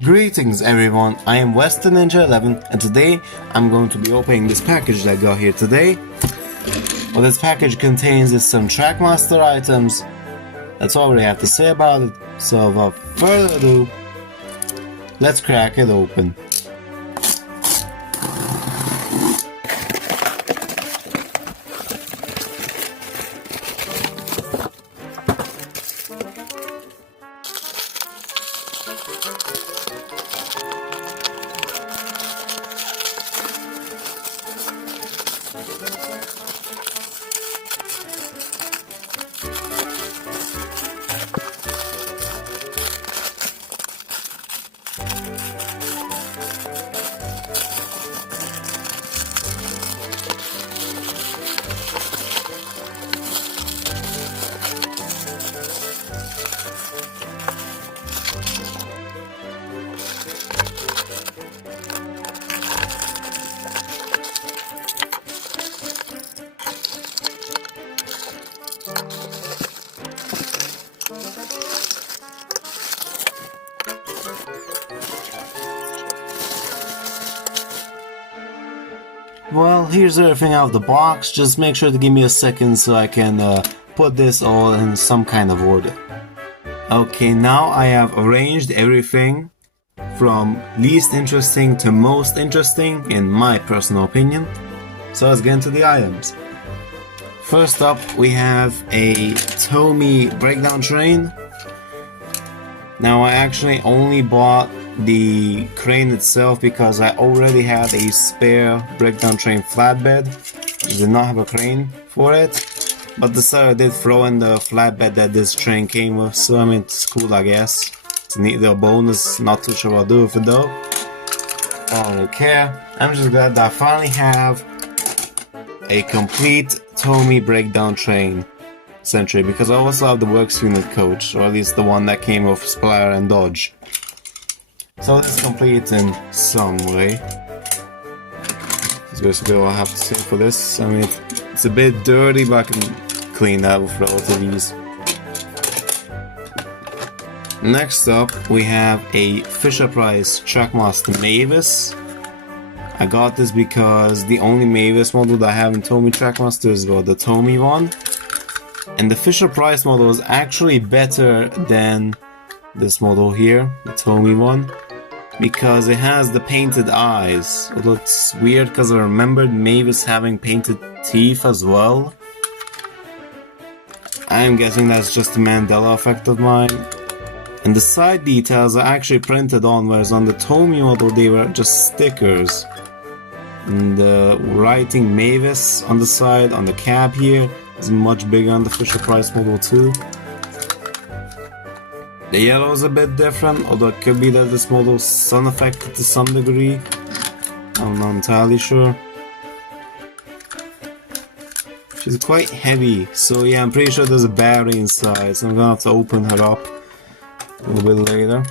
Greetings everyone, I am Western Ninja 11 and today I'm going to be opening this package that I got here today. What this package contains is some Trackmaster items. That's all we have to say about it, so without further ado, let's crack it open. Well, here's everything out of the box. Just make sure to give me a second so I can put this all in some kind of order. Okay, now I have arranged everything from least interesting to most interesting in my personal opinion. So let's get into the items. First up, we have a Tomy breakdown train. Now I actually only bought the crane itself because I already had a spare breakdown train flatbed. I did not have a crane for it, but the seller did throw in the flatbed that this train came with, so I mean it's cool, I guess. It's a neat little bonus, not too sure what I'll do with it though. I don't really care. I'm just glad that I finally have a complete Tomy breakdown train century, because I also have the works unit coach, or at least the one that came with Splatter and Dodge. So this is complete in some way. That's basically all I have to say for this. I mean, it's a bit dirty, but I can clean that with relative ease. Next up, we have a Fisher-Price Trackmaster Mavis. I got this because the only Mavis model that I have in Tomy Trackmaster is the Tomy one. And the Fisher-Price model is actually better than this model here, the Tomy one, because it has the painted eyes. It looks weird because I remembered Mavis having painted teeth as well. I'm guessing that's just a Mandela effect of mine. And the side details are actually printed on, whereas on the Tomy model they were just stickers. And the writing Mavis on the side, on the cab here, is much bigger on the Fisher-Price model too. The yellow is a bit different, although it could be that this model is sun affected to some degree. I'm not entirely sure. She's quite heavy, so yeah, I'm pretty sure there's a battery inside, so I'm gonna have to open her up a little bit later.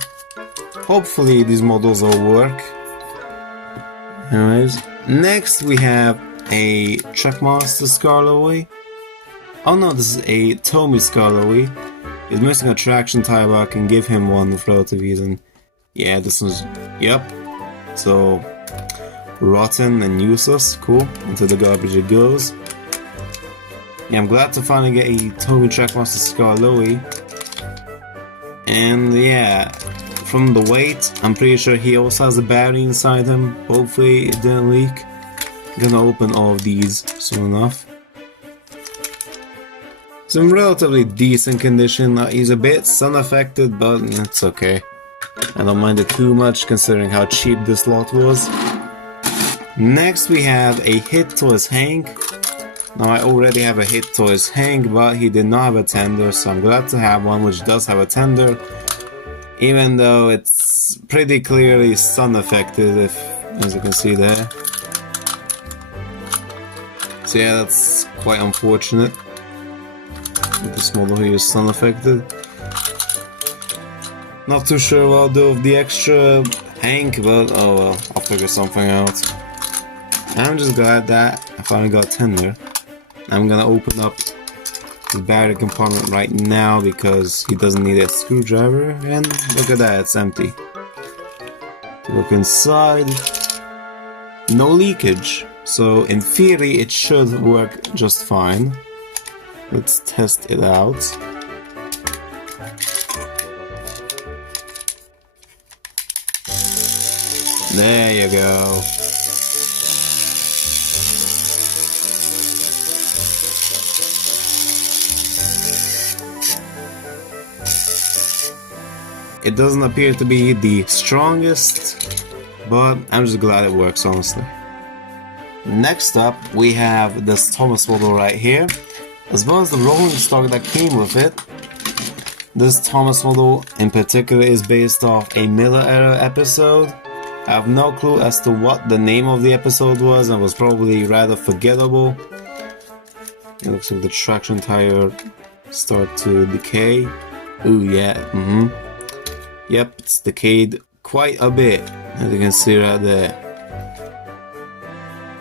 Hopefully these models all work. Anyways, next we have a Trackmaster Skarloey. Oh no, this is a Tomy Skarloey. He's missing a traction tie, but I can give him one with relative ease. And yeah, this one's, yep. So, rotten and useless. Cool. Into the garbage it goes. Yeah, I'm glad to finally get a Tomy Trackmaster Skarloey. And yeah, from the weight, I'm pretty sure he also has a battery inside him. Hopefully it didn't leak. I'm gonna open all of these soon enough. It's in relatively decent condition. He's a bit sun affected, but it's okay. I don't mind it too much considering how cheap this lot was. Next we have a Hit Toys Hank. Now I already have a Hit Toys Hank, but he did not have a tender, so I'm glad to have one which does have a tender. Even though it's pretty clearly sun affected, as you can see there. So yeah, that's quite unfortunate. This model here is sun affected. Not too sure what I'll do with the extra Hank, but oh well, I'll figure something out. I'm just glad that I finally got tender. I'm gonna open up the battery compartment right now because he doesn't need a screwdriver, and look at that, it's empty. Look inside. No leakage. So in theory it should work just fine. Let's test it out. There you go. It doesn't appear to be the strongest, but I'm just glad it works, honestly. Next up, we have this Thomas model right here, as well as the rolling stock that came with it. This Thomas model in particular is based off a Miller era episode. I have no clue as to what the name of the episode was, and was probably rather forgettable. It looks like the traction tire start to decay. Ooh yeah, Yep, it's decayed quite a bit, as you can see right there.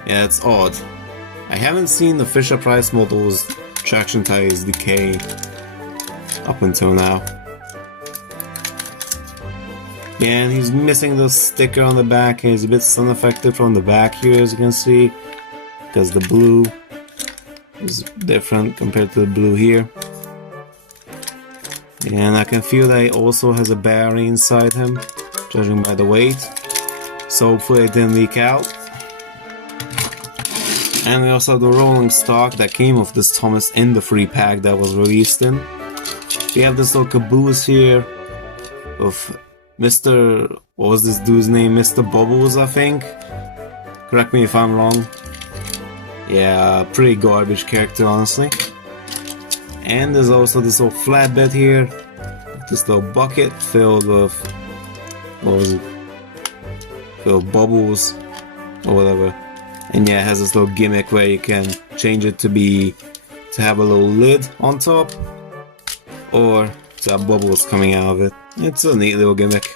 Yeah, it's odd. I haven't seen the Fisher-Price models traction tires decay up until now. Yeah, and he's missing the sticker on the back, and he's a bit sun affected from the back here, as you can see, because the blue is different compared to the blue here. And I can feel that he also has a battery inside him, judging by the weight. So hopefully it didn't leak out. And we also have the rolling stock that came with this Thomas in the free pack that was released in. We have this little caboose here of Mr. what was this dude's name? Mr. Bubbles, I think. Correct me if I'm wrong. Yeah, pretty garbage character, honestly. And there's also this little flatbed here, this little bucket filled with, what was it? Filled with bubbles or whatever. And yeah, it has this little gimmick where you can change it to have a little lid on top, or to have bubbles coming out of it. It's a neat little gimmick.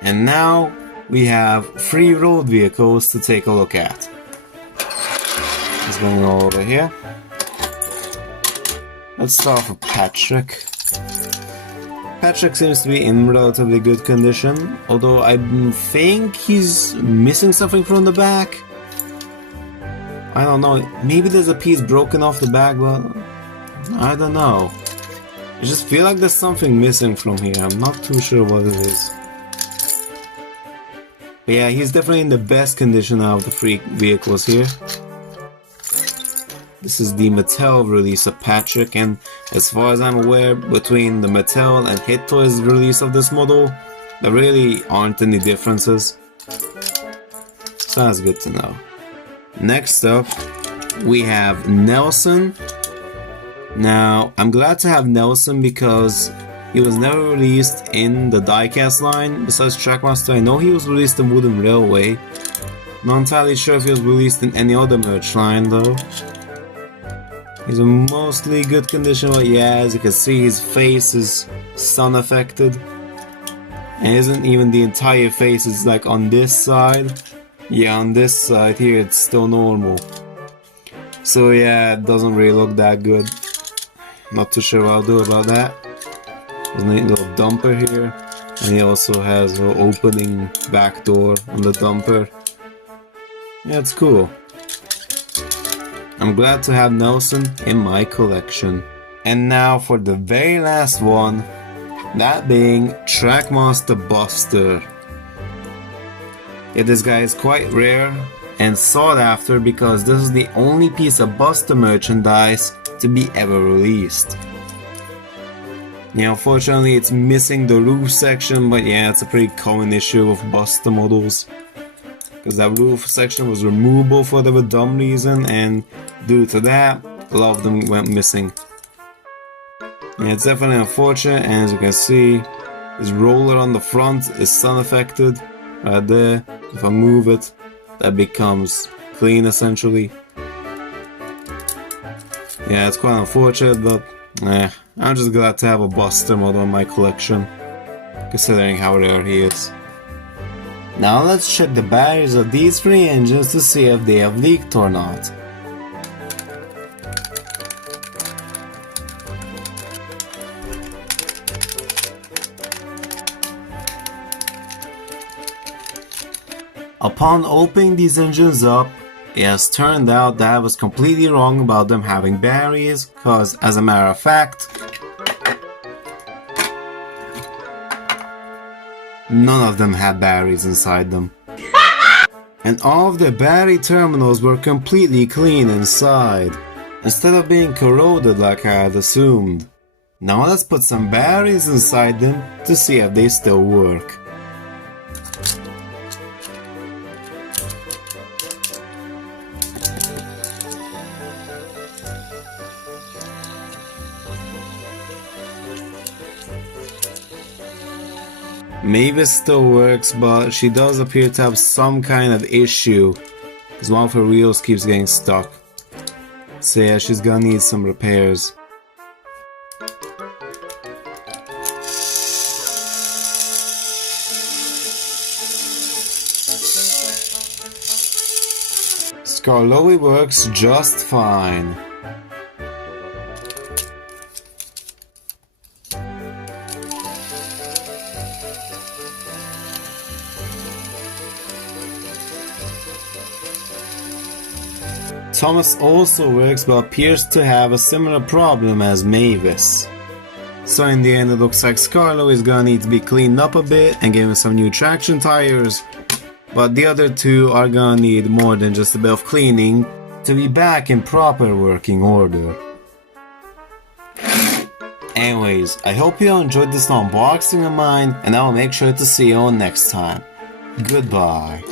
And now we have 3 road vehicles to take a look at. Let's go over here. Let's start off with Patrick. Patrick seems to be in relatively good condition, although I think he's missing something from the back. I don't know, maybe there's a piece broken off the back, but I don't know. I just feel like there's something missing from here. I'm not too sure what it is. But yeah, he's definitely in the best condition out of the 3 vehicles here. This is the Mattel release of Patrick, and as far as I'm aware, between the Mattel and Hit Toys release of this model, there really aren't any differences. So that's good to know. Next up, we have Nelson. Now, I'm glad to have Nelson because he was never released in the diecast line. Besides Trackmaster, I know he was released in Wooden Railway. Not entirely sure if he was released in any other merch line though. He's in mostly good condition, but yeah, as you can see, his face is sun affected. And isn't even the entire face, it's like on this side. Yeah, on this side here, it's still normal. So yeah, it doesn't really look that good. Not too sure what I'll do about that. There's a neat little dumper here. And he also has an opening back door on the dumper. Yeah, it's cool. I'm glad to have Nelson in my collection. And now for the very last one, that being Trackmaster Buster. Yeah, this guy is quite rare and sought after because this is the only piece of Buster merchandise to be ever released. Yeah, unfortunately it's missing the roof section, but yeah, it's a pretty common issue with Buster models. Because that roof section was removable for whatever dumb reason, and due to that, a lot of them went missing. Yeah, it's definitely unfortunate, and as you can see, this roller on the front is sun affected, right there. If I move it, that becomes clean essentially. Yeah, it's quite unfortunate, but I'm just glad to have a Buster model in my collection, considering how rare he is. Now let's check the batteries of these 3 engines to see if they have leaked or not. Upon opening these engines up, it has turned out that I was completely wrong about them having batteries, cause as a matter of fact, none of them had batteries inside them. And all of the battery terminals were completely clean inside, instead of being corroded like I had assumed. Now let's put some batteries inside them to see if they still work. Mavis still works, but she does appear to have some kind of issue, as one of her wheels keeps getting stuck. So yeah, she's gonna need some repairs. Skarloey works just fine. Thomas also works but appears to have a similar problem as Mavis. So in the end it looks like Skarloey is gonna need to be cleaned up a bit and given some new traction tires, but the other two are gonna need more than just a bit of cleaning to be back in proper working order. Anyways, I hope you enjoyed this unboxing of mine, and I will make sure to see you all next time. Goodbye.